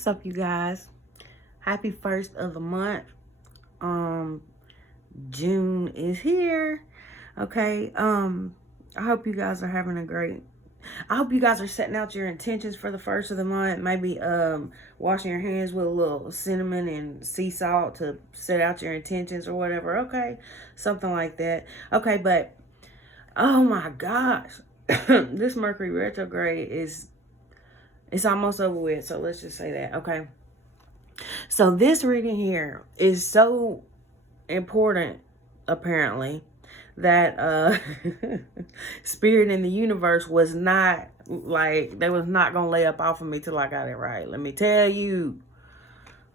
What's up, you guys? Happy first of the month. June is here. Okay. I hope you guys are having a great. I hope you guys are setting out your intentions for the first of the month. Maybe washing your hands with a little cinnamon and sea salt to set out your intentions or whatever. Okay, something like that. Okay, but oh my gosh, this Mercury retrograde it's almost over with. So let's just say that. Okay. So this reading here is so important, apparently, that spirit in the universe was not like they was not gonna lay up off of me till I got it right. Let me tell you.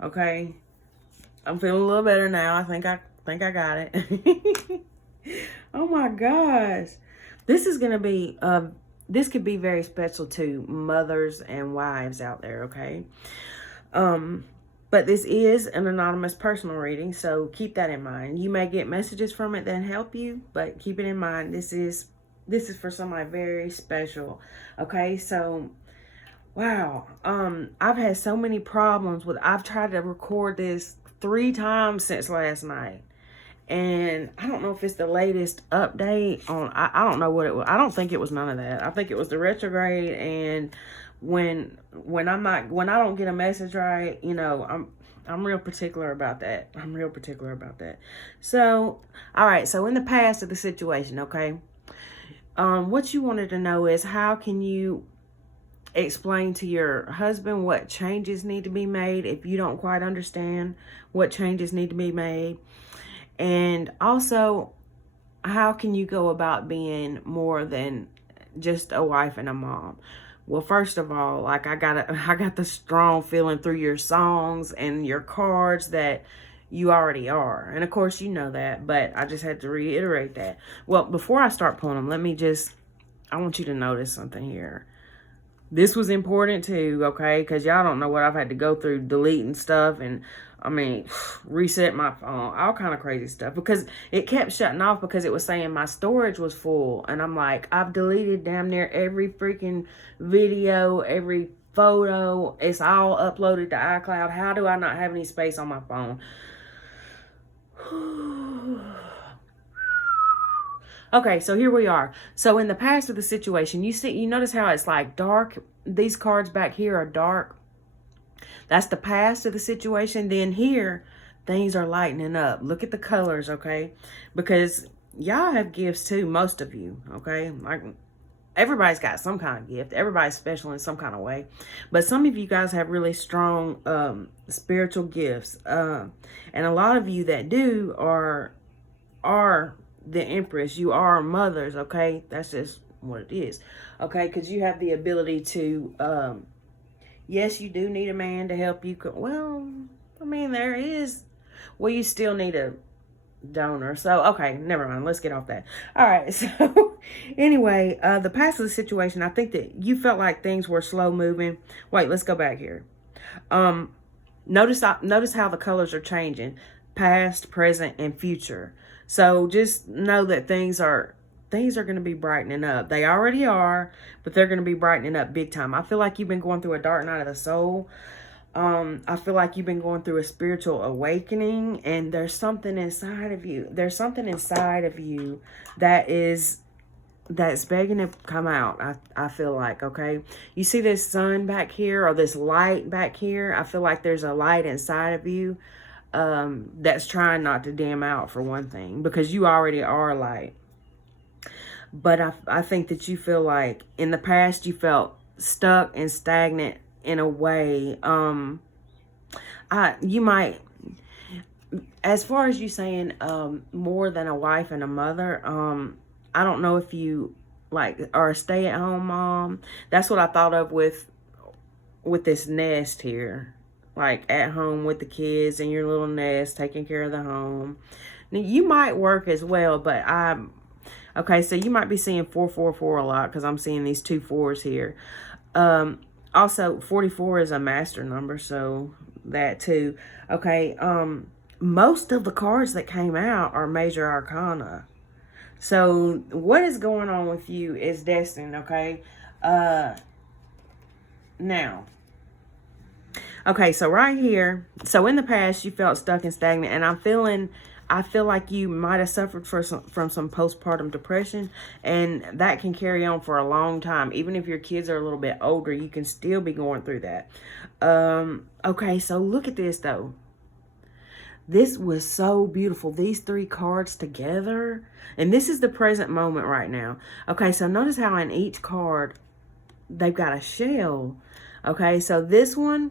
Okay. I'm feeling a little better now. I think I got it. Oh my gosh. This is gonna be this could be very special to mothers and wives out there, okay? But this is an anonymous personal reading, so keep that in mind. You may get messages from it that help you, but keep it in mind. This is for somebody very special. Okay, so wow. I've had so many problems with I've tried to record this 3 times since last night. And I don't know if it's the latest update on I don't know what it was. I don't think it was none of that. I think it was the retrograde, and when I don't get a message right, you know, I'm real particular about that. I'm real particular about that. So, all right, so in the past of the situation, okay? What you wanted to know is how can you explain to your husband what changes need to be made if you don't quite understand what changes need to be made. And also, how can you go about being more than just a wife and a mom? Well, first of all, like I got the strong feeling through your songs and your cards that you already are. And of course, you know that, but I just had to reiterate that. Well, before I start pulling them, I want you to notice something here. This was important too, okay? Because y'all don't know what I've had to go through deleting stuff and, I mean, reset my phone, all kind of crazy stuff. Because it kept shutting off because it was saying my storage was full. And I'm like, I've deleted damn near every freaking video, every photo. It's all uploaded to iCloud. How do I not have any space on my phone? Okay, so here we are. So in the past of the situation, you notice how it's like dark. These cards back here are dark. That's the past of the situation. Then here, things are lightening up. Look at the colors, okay? Because y'all have gifts too, most of you, okay? Like everybody's got some kind of gift. Everybody's special in some kind of way. But some of you guys have really strong spiritual gifts. And a lot of you that do are the Empress. You are mothers, okay? That's just what it is, okay? Because you have the ability to, yes, you do need a man to help you. Well, I mean, you still need a donor. So, okay, never mind. Let's get off that. All right, so anyway, the past of the situation, I think that you felt like things were slow moving. Wait, let's go back here. Notice how the colors are changing. Past, present, and future. So just know that things are going to be brightening up. They already are, but they're going to be brightening up big time. I feel like you've been going through a dark night of the soul. I feel like you've been going through a spiritual awakening, and there's something inside of you. There's something inside of you that's begging to come out. I feel like, okay? You see this sun back here or this light back here? I feel like there's a light inside of you that's trying not to dim out, for one thing, because you already are light. But I think that you feel like in the past you felt stuck and stagnant in a way. You might, as far as you saying more than a wife and a mother, I don't know if you like are a stay-at-home mom. That's what I thought of with this nest here. Like at home with the kids in your little nest, taking care of the home. Now, you might work as well, but okay, so you might be seeing 444 a lot because I'm seeing these 2 4s here. Also, 44 is a master number, so that too. Okay, most of the cards that came out are major arcana. So what is going on with you is destined, okay? Now, Okay, so right here, so in the past you felt stuck and stagnant, and I feel like you might have suffered from some postpartum depression, and that can carry on for a long time. Even if your kids are a little bit older, you can still be going through that. Okay, so look at this though. This was so beautiful. These three cards together, and this is the present moment right now. Okay, so notice how in each card they've got a shell. Okay, so this one,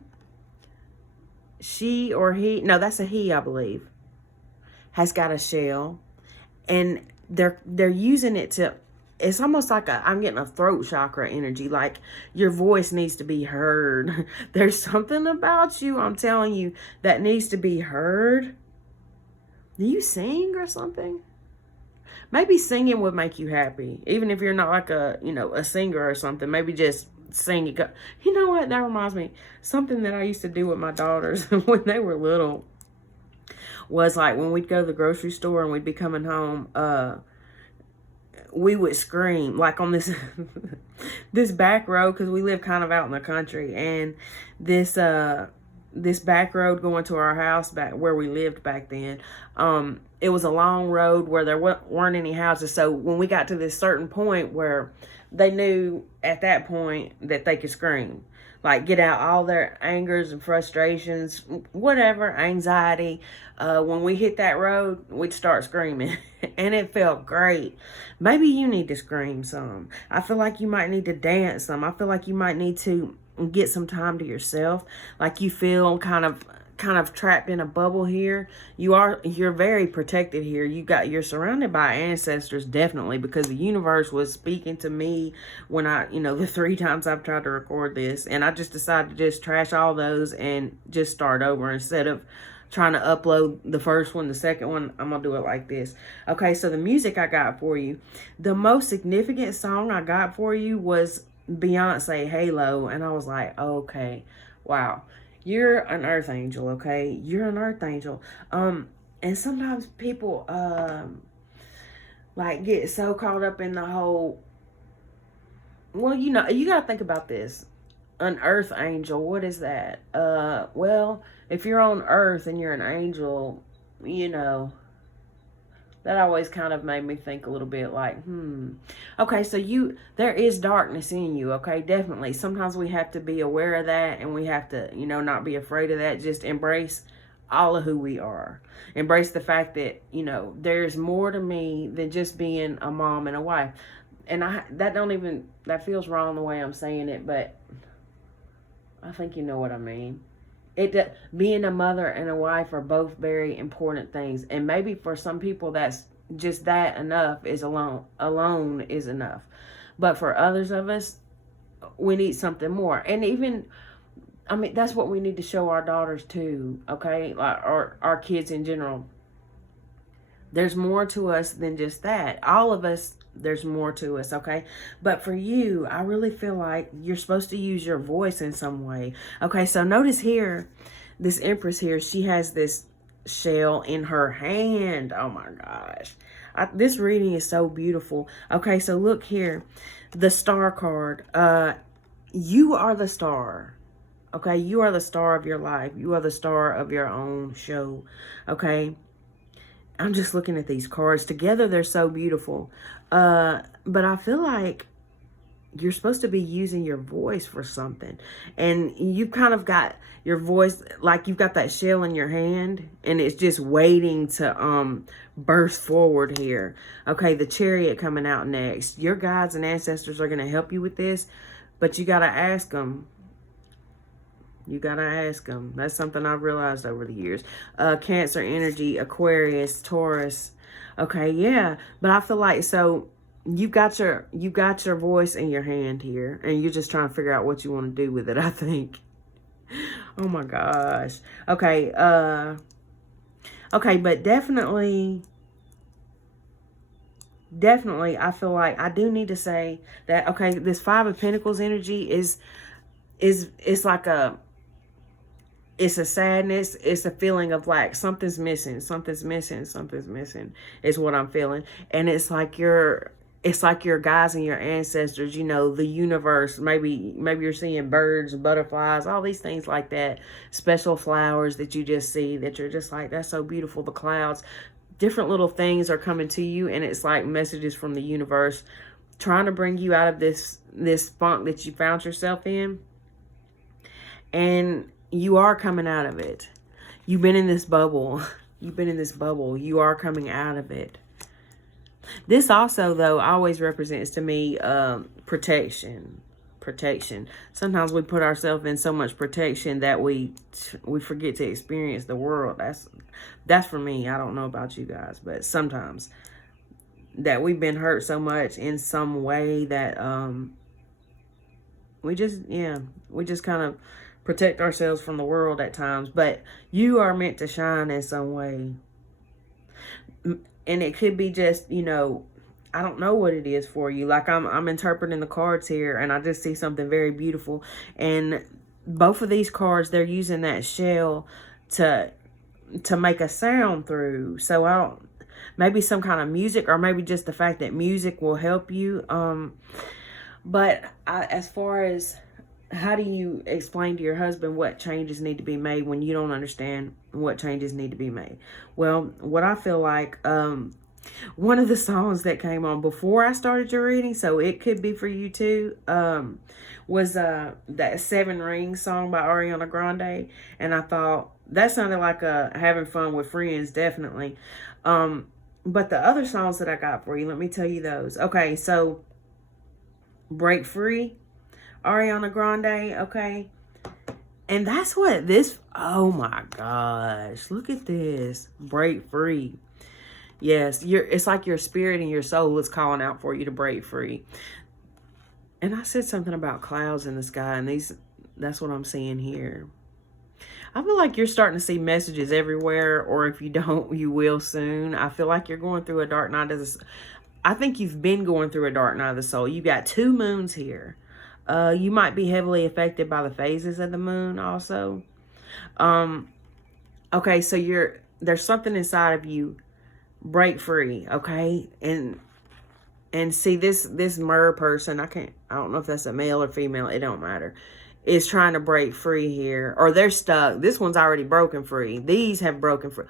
she or he, no, that's a he, I believe, has got a shell, and they're using it to, it's almost like I'm getting a throat chakra energy, like your voice needs to be heard. There's something about you, I'm telling you, that needs to be heard. Do you sing or something? Maybe singing would make you happy, even if you're not like a singer or something. Maybe just sing it. You know what? That reminds me, something that I used to do with my daughters when they were little was like when we'd go to the grocery store and we'd be coming home, we would scream like on this this back road, because we live kind of out in the country, and this back road going to our house back where we lived back then, it was a long road where there weren't any houses. So when we got to this certain point where they knew at that point that they could scream, like get out all their angers and frustrations, whatever, anxiety. When we hit that road, we'd start screaming and it felt great. Maybe you need to scream some. I feel like you might need to dance some. I feel like you might need to get some time to yourself. Like you feel kind of trapped in a bubble here. You're very protected here. You're surrounded by ancestors, definitely, because the universe was speaking to me when the 3 times I've tried to record this, and I just decided to just trash all those and just start over instead of trying to upload the first one, the second one. I'm gonna do it like this. Okay, so the music I got for you, the most significant song I got for you was Beyonce, Halo, and I was like, okay, wow. You're an earth angel, okay? You're an earth angel. And sometimes people like get so caught up in the whole, well, you gotta think about this. An earth angel, what is that? Well, if you're on earth and you're an angel, that always kind of made me think a little bit like, okay, so there is darkness in you, okay, definitely. Sometimes we have to be aware of that, and we have to, not be afraid of that. Just embrace all of who we are. Embrace the fact that, there's more to me than just being a mom and a wife. And that feels wrong the way I'm saying it, but I think you know what I mean. Being a mother and a wife are both very important things, and maybe for some people that's just that enough is alone is enough, but for others of us, we need something more. And even, that's what we need to show our daughters too, okay, like our kids in general. There's more to us than just that. All of us, there's more to us, okay? But for you, I really feel like you're supposed to use your voice in some way. Okay, so notice here, this Empress here, she has this shell in her hand. Oh my gosh. This reading is so beautiful. Okay, so look here. The Star card. You are the star. Okay, you are the star of your life. You are the star of your own show. Okay. I'm just looking at these cards. Together, they're so beautiful. But I feel like you're supposed to be using your voice for something. And you've kind of got your voice, like you've got that shell in your hand, and it's just waiting to burst forward here. Okay, the Chariot coming out next. Your guides and ancestors are going to help you with this, but you got to ask them. You gotta ask them. That's something I've realized over the years. Cancer energy, Aquarius, Taurus. Okay, yeah. But I feel like, so you got your voice in your hand here, and you're just trying to figure out what you want to do with it, I think. Oh my gosh. Okay, okay, but definitely I feel like I do need to say that, okay, this Five of Pentacles energy is like it's a sadness. It's a feeling of like something's missing is what I'm feeling. And it's like it's like your guides and your ancestors, you know, the universe. Maybe you're seeing birds and butterflies, all these things like that. Special flowers that you just see that you're just like, that's so beautiful. The clouds, different little things are coming to you, and it's like messages from the universe trying to bring you out of this funk that you found yourself in. And you are coming out of it. You've been in this bubble. You've been in this bubble. You are coming out of it. This also, though, always represents to me protection. Protection. Sometimes we put ourselves in so much protection that we forget to experience the world. That's for me. I don't know about you guys, but sometimes that we've been hurt so much in some way that we just kind of protect ourselves from the world at times. But you are meant to shine in some way. And it could be just, you know, I don't know what it is for you. Like I'm interpreting the cards here, and I just see something very beautiful. And both of these cards, they're using that shell to make a sound through. So maybe some kind of music, or maybe just the fact that music will help you. But as far as how do you explain to your husband what changes need to be made when you don't understand what changes need to be made? Well, what I feel like, one of the songs that came on before I started your reading, so it could be for you too, was that Seven Rings song by Ariana Grande. And I thought that sounded like having fun with friends, definitely. But the other songs that I got for you, let me tell you those. Okay, so Break Free, Ariana Grande, okay? And that's what this, oh my gosh, look at this. Break free. Yes, it's like your spirit and your soul is calling out for you to break free. And I said something about clouds in the sky, and that's what I'm seeing here. I feel like you're starting to see messages everywhere, or if you don't, you will soon. I feel like you're going through a dark night of the, I think you've been going through a dark night of the soul. You got 2 moons here. You might be heavily affected by the phases of the moon also. Okay, so there's something inside of you. Break free, okay? And see this mer person, I don't know if that's a male or female, it don't matter, is trying to break free here. Or they're stuck. This one's already broken free. These have broken free.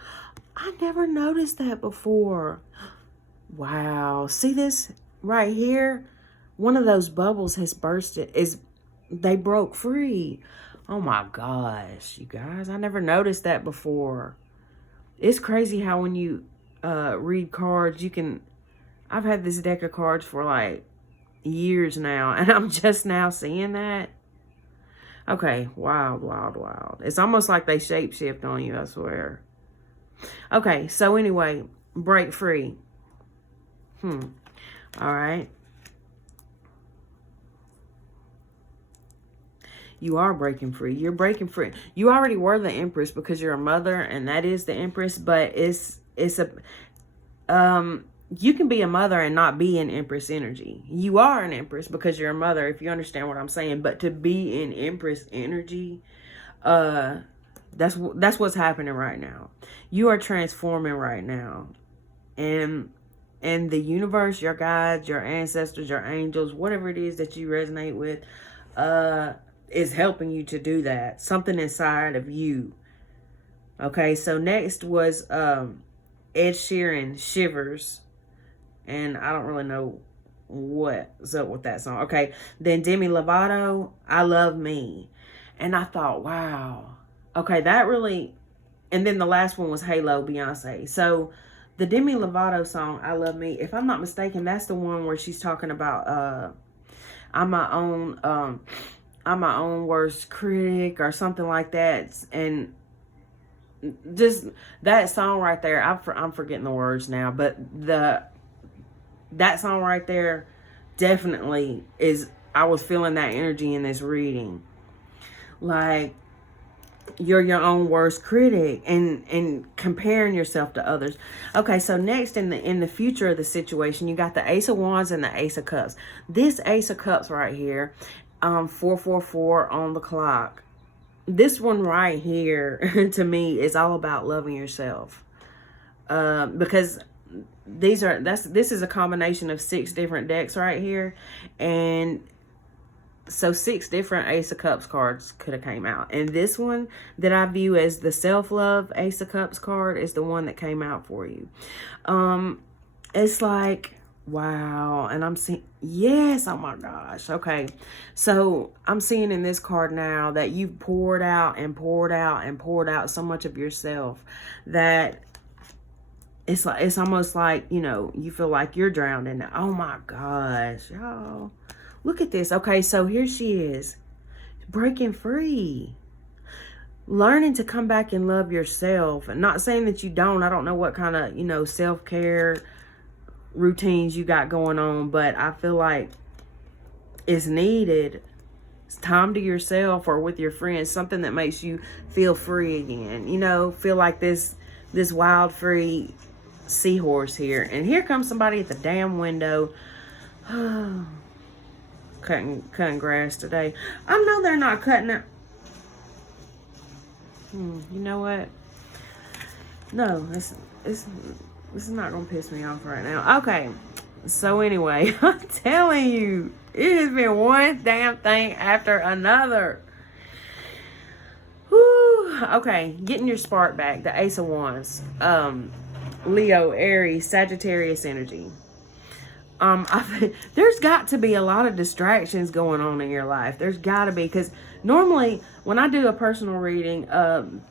I never noticed that before. Wow. See this right here? One of those bubbles has bursted. They broke free. Oh my gosh, you guys. I never noticed that before. It's crazy how when you read cards, I've had this deck of cards for like years now, and I'm just now seeing that. Okay, wild, wild, wild. It's almost like they shapeshift on you, I swear. Okay, so anyway, break free. All right. You are breaking free. You're breaking free. You already were the Empress because you're a mother, and that is the Empress. But you can be a mother and not be in Empress energy. You are an Empress because you're a mother, if you understand what I'm saying. But to be in Empress energy, that's what's happening right now. You are transforming right now, and the universe, your guides, your ancestors, your angels, whatever it is that you resonate with, is helping you to do that. Something inside of you. Okay, so next was Ed Sheeran, Shivers. And I don't really know what's up with that song. Okay, then Demi Lovato, I Love Me. And I thought, wow. Okay, that really... And then the last one was Halo, Beyonce. So the Demi Lovato song, I Love Me, if I'm not mistaken, that's the one where she's talking about I'm my own worst critic or something like that. And just that song right there, I'm forgetting the words now, but that song right there definitely is, I was feeling that energy in this reading. Like, you're your own worst critic and comparing yourself to others. Okay, so next in the future of the situation, you got the Ace of Wands and the Ace of Cups. This Ace of Cups right here, 444 on the clock. This one right here, to me, is all about loving yourself. Because this is a combination of 6 different decks right here, and so 6 different Ace of Cups cards could have came out, and this one that I view as the self-love Ace of Cups card is the one that came out for you. It's like, wow. And I'm seeing, yes, oh my gosh. Okay, so I'm seeing in this card now that you've poured out and poured out and poured out so much of yourself that it's like, it's almost like, you know, you feel like you're drowned in it. Oh my gosh, y'all, look at this. Okay, so here she is, breaking free, learning to come back and love yourself. And not saying that you don't. I don't know what kind of, you know, self-care routines you got going on, but I feel like it's needed. It's time to yourself or with your friends, something that makes you feel free again, you know, feel like this wild free seahorse here. And here comes somebody at the damn window. cutting grass today. I know they're not cutting it. You know what? No, this is not gonna piss me off right now. Okay, so anyway, I'm telling you, it has been one damn thing after another. Whew. Okay, getting your spark back. The Ace of Wands. Leo, Aries, Sagittarius energy. There's got to be a lot of distractions going on in your life. There's got to be, because normally when I do a personal reading,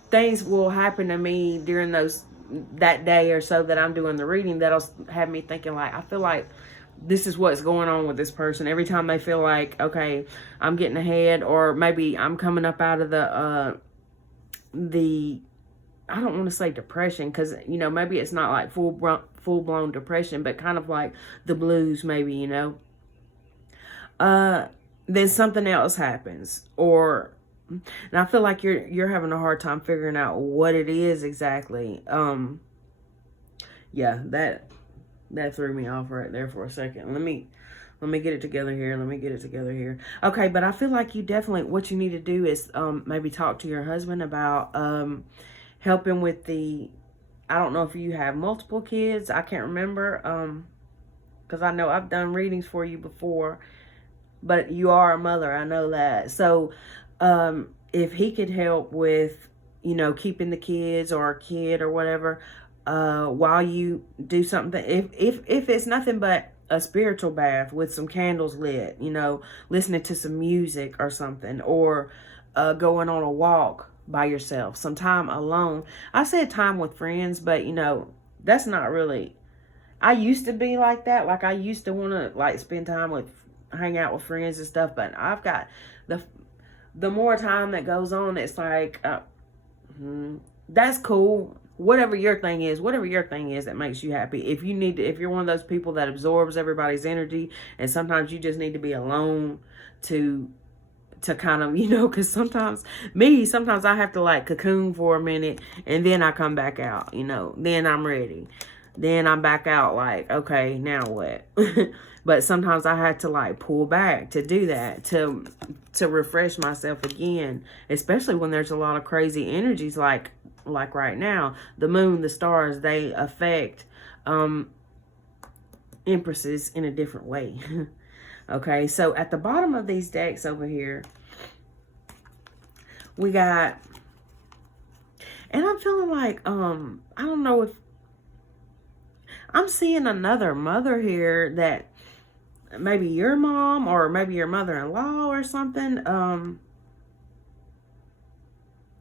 things will happen to me during that day or so that I'm doing the reading that'll have me thinking, like, I feel like this is what's going on with this person. Every time they feel like, okay, I'm getting ahead, or maybe I'm coming up out of the I don't want to say depression, because, you know, maybe it's not like full-blown depression, but kind of like the blues, maybe, you know. Then something else happens, and I feel like you're having a hard time figuring out what it is exactly. Yeah, that threw me off right there for a second. Let me get it together here. Okay, but I feel like you definitely, what you need to do is maybe talk to your husband about helping with I don't know if you have multiple kids. I can't remember, because I know I've done readings for you before, but you are a mother, I know that. So if he could help with, you know, keeping the kids or a kid or whatever, while you do something, if it's nothing but a spiritual bath with some candles lit, you know, listening to some music or something, or going on a walk by yourself, some time alone. I said time with friends, but, you know, that's not really, I used to be like that. Like, I used to want to, like, spend time hang out with friends and stuff, but I've got the more time that goes on, it's like, that's cool. Whatever your thing is that makes you happy. If you're one of those people that absorbs everybody's energy, and sometimes you just need to be alone to kind of, you know, because sometimes I have to, like, cocoon for a minute, and then I come back out, you know, then I'm ready. Then I'm back out, like, okay, now what? But sometimes I had to, like, pull back to do that, to refresh myself again, especially when there's a lot of crazy energies, like right now. The moon, the stars, they affect empresses in a different way. Okay, so at the bottom of these decks over here, we got, and I'm feeling like, I don't know if, I'm seeing another mother here, that maybe your mom or maybe your mother-in-law or something. I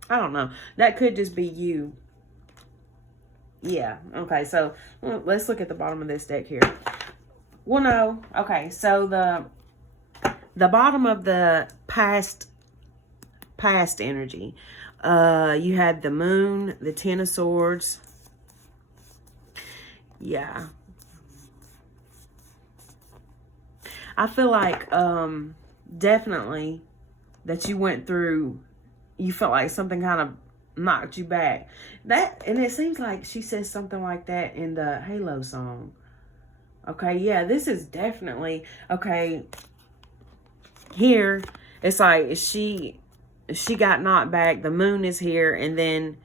don't know. That could just be you. Yeah, okay, so let's look at the bottom of this deck here. Well, no. Okay, so the bottom of the past energy, you had the moon, the Ten of Swords. Yeah. I feel like definitely that you went through, you felt like something kind of knocked you back. And it seems like she says something like that in the Halo song. Okay, yeah, this is definitely, okay, here, it's like she got knocked back, the moon is here, and then,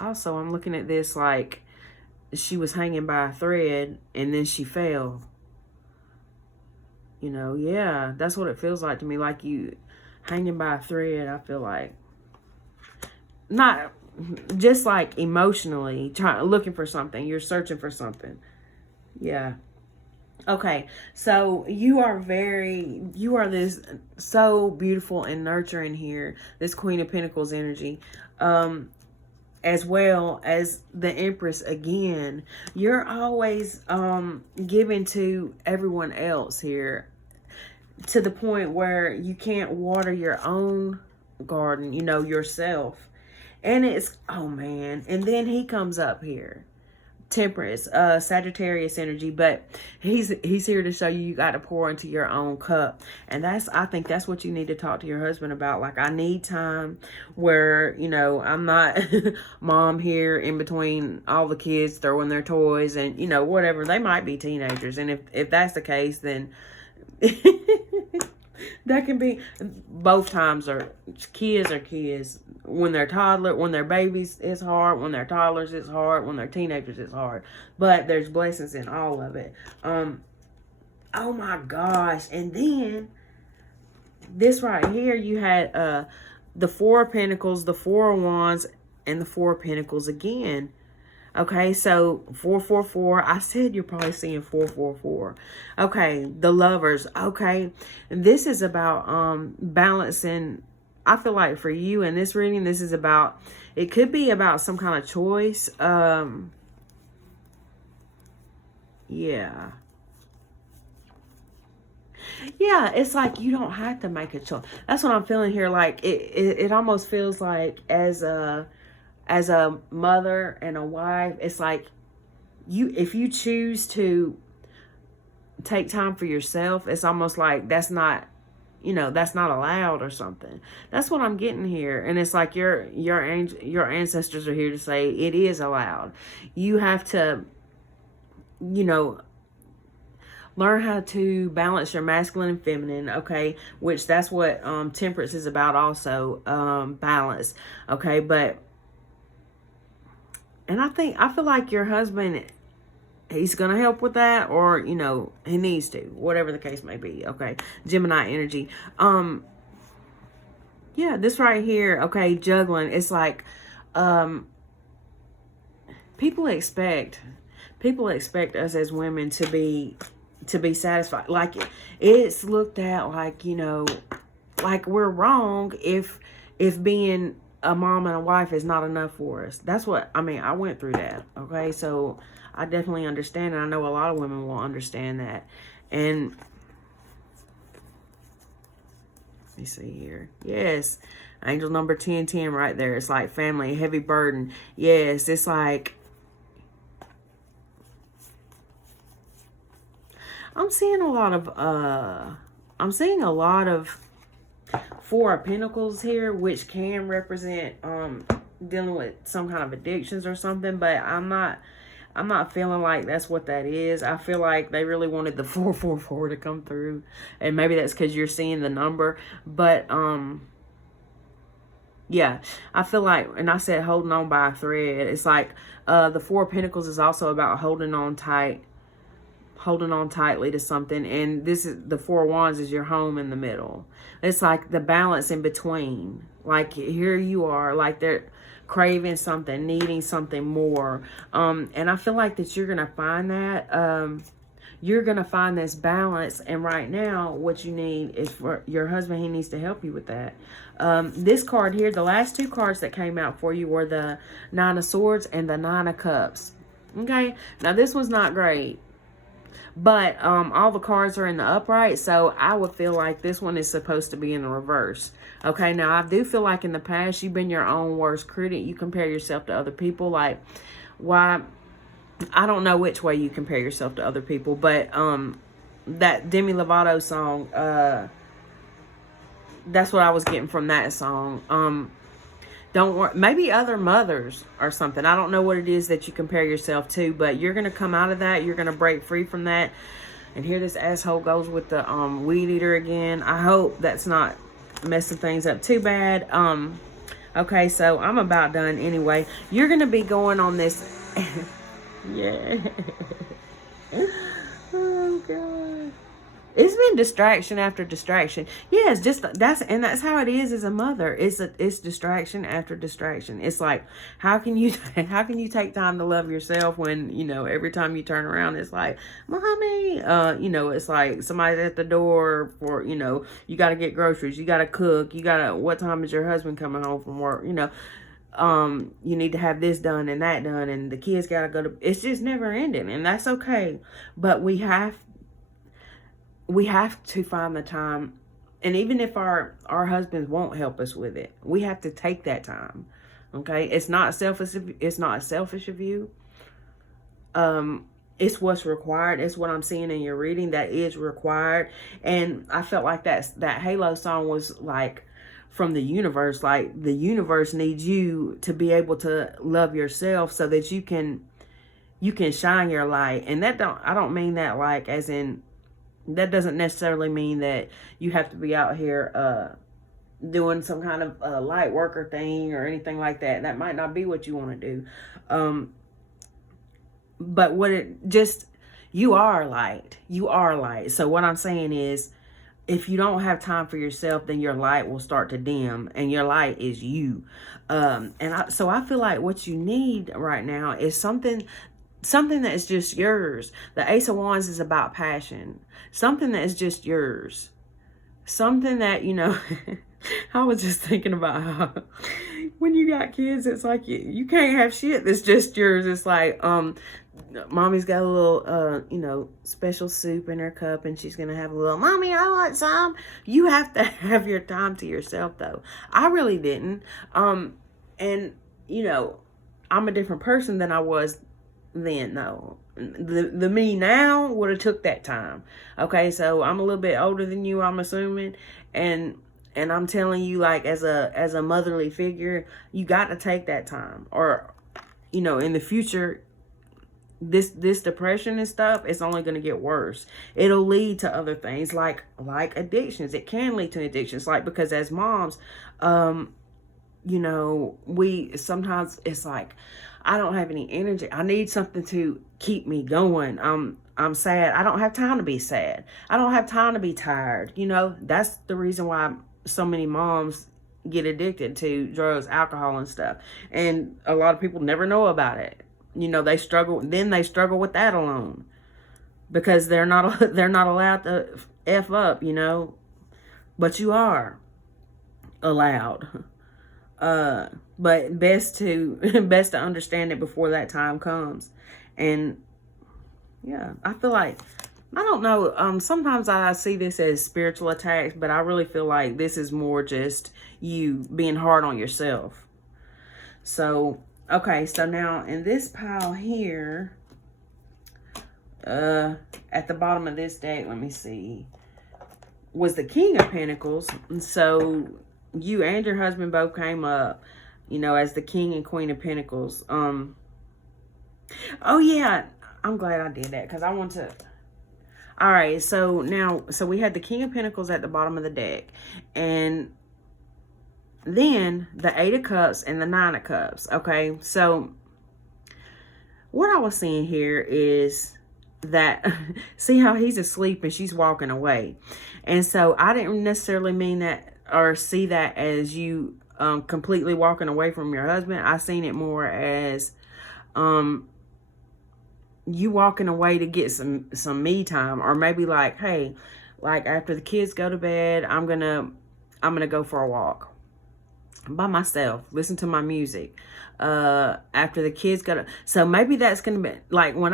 Also, I'm looking at this like she was hanging by a thread and then she fell. You know, yeah, that's what it feels like to me. Like you hanging by a thread, I feel like. Not just like emotionally, looking for something. You're searching for something. Yeah. Okay, so you are this so beautiful and nurturing here, this Queen of Pentacles energy, as well as the Empress again. You're always giving to everyone else here, to the point where you can't water your own garden, you know, yourself. And it's, oh man, and then he comes up here. Temperance, Sagittarius energy, but he's here to show you got to pour into your own cup. And I think that's what you need to talk to your husband about. Like, I need time where, you know, I'm not mom here in between all the kids throwing their toys and, you know, whatever. They might be teenagers, and if that's the case, then that can be both times. Are kids. When they're when they're babies, it's hard. When they're toddlers, it's hard. When they're teenagers, it's hard. But there's blessings in all of it. Oh my gosh. And then this right here, you had the Four of Pentacles, the Four of Wands, and the Four of Pentacles again. Okay, so 444. I said you're probably seeing 444. Okay, the Lovers. Okay, and this is about balancing. I feel like for you in this reading, this is about, it could be about some kind of choice. Yeah. Yeah, it's like you don't have to make a choice. That's what I'm feeling here. Like it almost feels like as a mother and a wife, it's like if you choose to take time for yourself, it's almost like that's not, you know, that's not allowed or something. That's what I'm getting here. And it's like your ancestors are here to say it is allowed. You have to, you know, learn how to balance your masculine and feminine, okay? Which that's what temperance is about also, balance, okay? But, and I feel like your husband, he's going to help with that, or, you know, he needs to, whatever the case may be, okay? Gemini energy. Yeah, this right here, okay, juggling. It's like, people expect us as women to be satisfied. Like it's looked at like, you know, like we're wrong if being a mom and a wife is not enough for us. That's what I mean. I went through that, okay? So I definitely understand, and I know a lot of women will understand that. And let me see here. Yes, angel number 1010 right there. It's like family, heavy burden. Yes, it's like I'm seeing a lot of Four of Pentacles here, which can represent dealing with some kind of addictions or something, but I'm not feeling like that's what that is. I feel like they really wanted the 444 to come through, and maybe that's because you're seeing the number, but yeah, I feel like, and I said holding on by a thread. It's like the Four of Pentacles is also about holding on tightly to something, and this is the Four of Wands is your home in the middle. It's like the balance in between. Like here you are, like they're craving something, needing something more, and I feel like that you're gonna find that. You're gonna find this balance, and right now what you need is for your husband. He needs to help you with that. This card here, the last two cards that came out for you were the Nine of Swords and the Nine of Cups. Okay, now this was not great, but all the cards are in the upright, so I would feel like this one is supposed to be in the reverse. Okay, now I do feel like in the past you've been your own worst critic. You compare yourself to other people. Like, why? I don't know which way you compare yourself to other people, but that Demi Lovato song, that's what I was getting from that song. Don't worry, maybe other mothers or something. I don't know what it is that you compare yourself to, but you're going to come out of that. You're going to break free from that. And here this asshole goes with the weed eater again. I hope that's not messing things up too bad. Okay, so I'm about done anyway. You're going to be going on this. Yeah. Oh, God. It's been distraction after distraction. Yeah, it's just that's how it is as a mother. It's distraction after distraction. It's like how can you how can you take time to love yourself when every time you turn around it's like mommy, it's like somebody's at the door for you got to get groceries, you got to cook, what time is your husband coming home from work, you need to have this done and that done, and the kids got to go to. It's just never ending, and that's okay. But we have to find the time, and even if our husbands won't help us with it, we have to take that time. Okay, it's not selfish of you. It's what's required. It's what I'm seeing in your reading that is required. And I felt like that Halo song was like from the universe. Like the universe needs you to be able to love yourself so that you can shine your light. And I don't mean that like as in, that doesn't necessarily mean that you have to be out here doing some kind of light worker thing or anything like that. That might not be what you want to do. But you are light. You are light. So what I'm saying is, if you don't have time for yourself, then your light will start to dim, and your light is you. So I feel like what you need right now is something that is just yours. The Ace of Wands is about passion. Something that is just yours. Something that, I was just thinking about how when you got kids, it's like you can't have shit that's just yours. It's like, mommy's got a little, special soup in her cup, and she's going to have a little, mommy, I want some. You have to have your time to yourself, though. I really didn't. And, I'm a different person than I was then, though. The me now would have took that time. Okay, so I'm a little bit older than you, I'm assuming, and I'm telling you, like, as a motherly figure, you got to take that time, or in the future, this depression and stuff, it's only going to get worse. It'll lead to other things like addictions. It can lead to addictions, like, because as moms, we sometimes, it's like, I don't have any energy. I need something to keep me going. I'm sad. I don't have time to be sad. I don't have time to be tired. That's the reason why so many moms get addicted to drugs, alcohol, and stuff. And a lot of people never know about it. They struggle. Then they struggle with that alone because they're not allowed to F up. But you are allowed. But best to understand it before that time comes. And yeah, I feel like, I don't know, sometimes I see this as spiritual attacks, but I really feel like this is more just you being hard on yourself. So, okay, so now in this pile here, at the bottom of this deck, let me see, was the King of Pentacles. And so you and your husband both came up, as the King and Queen of Pentacles. Oh yeah, I'm glad I did that because I want to. All right, so we had the King of Pentacles at the bottom of the deck, and then the Eight of Cups and the Nine of Cups. Okay, so what I was seeing here is that, see how he's asleep and she's walking away. And so I didn't necessarily mean that or see that as you completely walking away from your husband. I seen it more as you walking away to get some me time, or maybe like, hey, like after the kids go to bed, I'm gonna go for a walk by myself, listen to my music after the kids go to. So maybe that's gonna be like when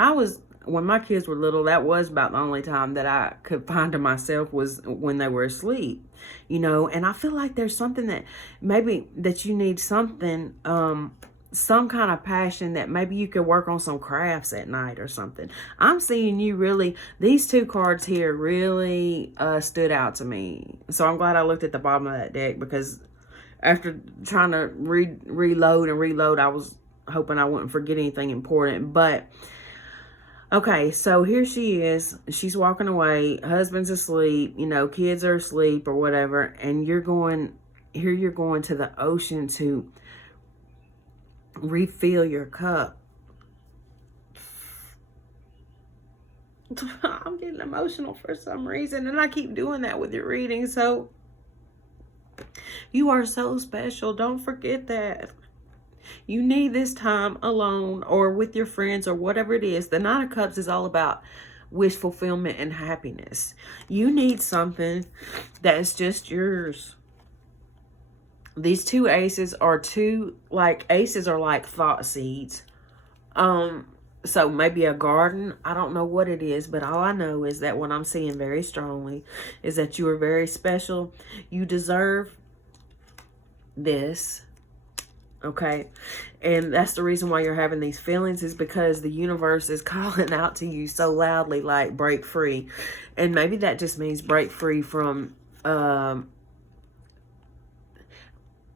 my kids were little, that was about the only time that I could find to myself was when they were asleep, and I feel like there's something that maybe that you need something, some kind of passion that maybe you could work on some crafts at night or something. I'm seeing you really, these two cards here really stood out to me. So I'm glad I looked at the bottom of that deck, because after trying to reload, I was hoping I wouldn't forget anything important. But okay, so here she is. She's walking away. Husband's asleep. Kids are asleep or whatever. And you're going, here you're going to the ocean to refill your cup. I'm getting emotional for some reason, and I keep doing that with your reading. So you are so special. Don't forget that. You need this time alone or with your friends or whatever it is. The Nine of Cups is all about wish fulfillment and happiness. You need something that's just yours. These two aces are aces are like thought seeds. So maybe a garden. I don't know what it is, but all I know is that what I'm seeing very strongly is that you are very special. You deserve this. Okay. And that's the reason why you're having these feelings, is because the universe is calling out to you so loudly, like, break free. And maybe that just means break free from,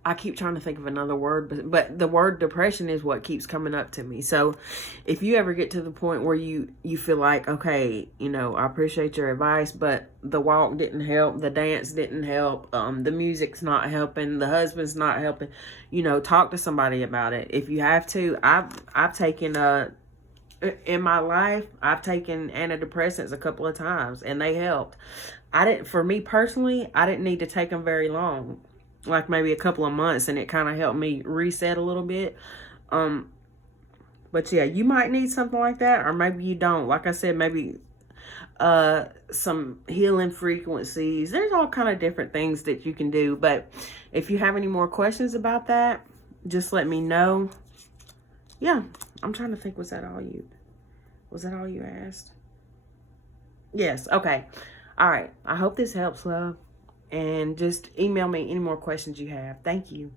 I keep trying to think of another word, but the word depression is what keeps coming up to me. So if you ever get to the point where you feel like, okay, you know, I appreciate your advice, but the walk didn't help, the dance didn't help, the music's not helping, the husband's not helping, you know, talk to somebody about it. If you have to, I've taken in my life, I've taken antidepressants a couple of times and they helped. For me personally, I didn't need to take them very long, like maybe a couple of months, and it kind of helped me reset a little bit. But yeah, you might need something like that, or maybe you don't. Like I said, maybe some healing frequencies. There's all kind of different things that you can do. But if you have any more questions about that, just let me know. Yeah, I'm trying to think, was that all you asked? Yes, okay. All right. I hope this helps, love. And just email me any more questions you have. Thank you.